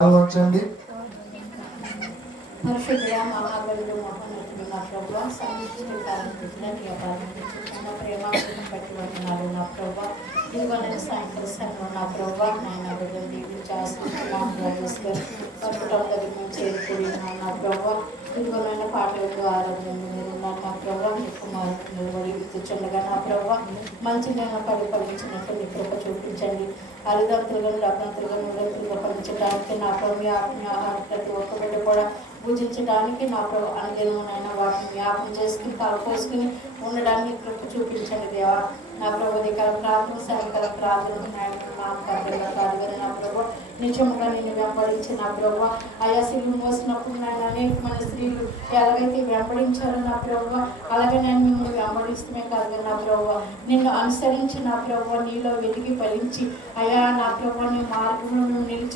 ఆలోచించండి. పరిశుద్ధుడా మహాబలుడు మహోన్నతుడు నా ప్రభా సన్నిధిని ప్రారంభించిన నీ అపార్థించుకున్న ప్రేమ బట్టి వందనాలు నా ప్రభా. ఇదిగో నేను సాయంత్రం సమయంలో నా ప్రభా నాయన బిడ్డలు దీవులు చేస్తున్నాను పట్టుటం దగ్గర మేము చేరుకుని నా ప్రభా. ఇదిగో నైనా పాటలకు ఆరోగ్యంగా మీరు ఉన్నారు నా ప్రభా. నీ కుమారుడు వడిగుతుండగా నా ప్రభా మంచి నేను పరిపాలించినట్టు నీ కృప చూపించండి. అరుదంతులుగా అభ్యంతరుగా నిరంతరుగా పండించడానికి నా ప్రభు ఆహారం ప్రతి ఒక్క బిడ్డ కూడా పూజించడానికి నా ప్రభు అనుదినమైనా వాటిని జ్ఞాపం చేసుకుని తలపోసుకుని ఉండడానికి కృప చూపించండి దేవా. నా ప్రభు దికాల ప్రార్థన సాయంకాల ప్రార్థన నా ప్రభు నిజముగా నేను వెంబడించి నా ప్రభు ఆయా సిల్లు మోసినప్పుడు నాయన అనేకమైన స్త్రీలు ఎలాగైతే వెంబడించారో నా ప్రభు అలాగే నేను మిమ్మల్ని వెంబడిస్తమే కాదు నా ప్రభు నిన్ను అనుసరించి నా ప్రభు నీలో వెలిగి ఫలించి అయా నా ప్రభు నీ మార్గంలో మేము నిలిచి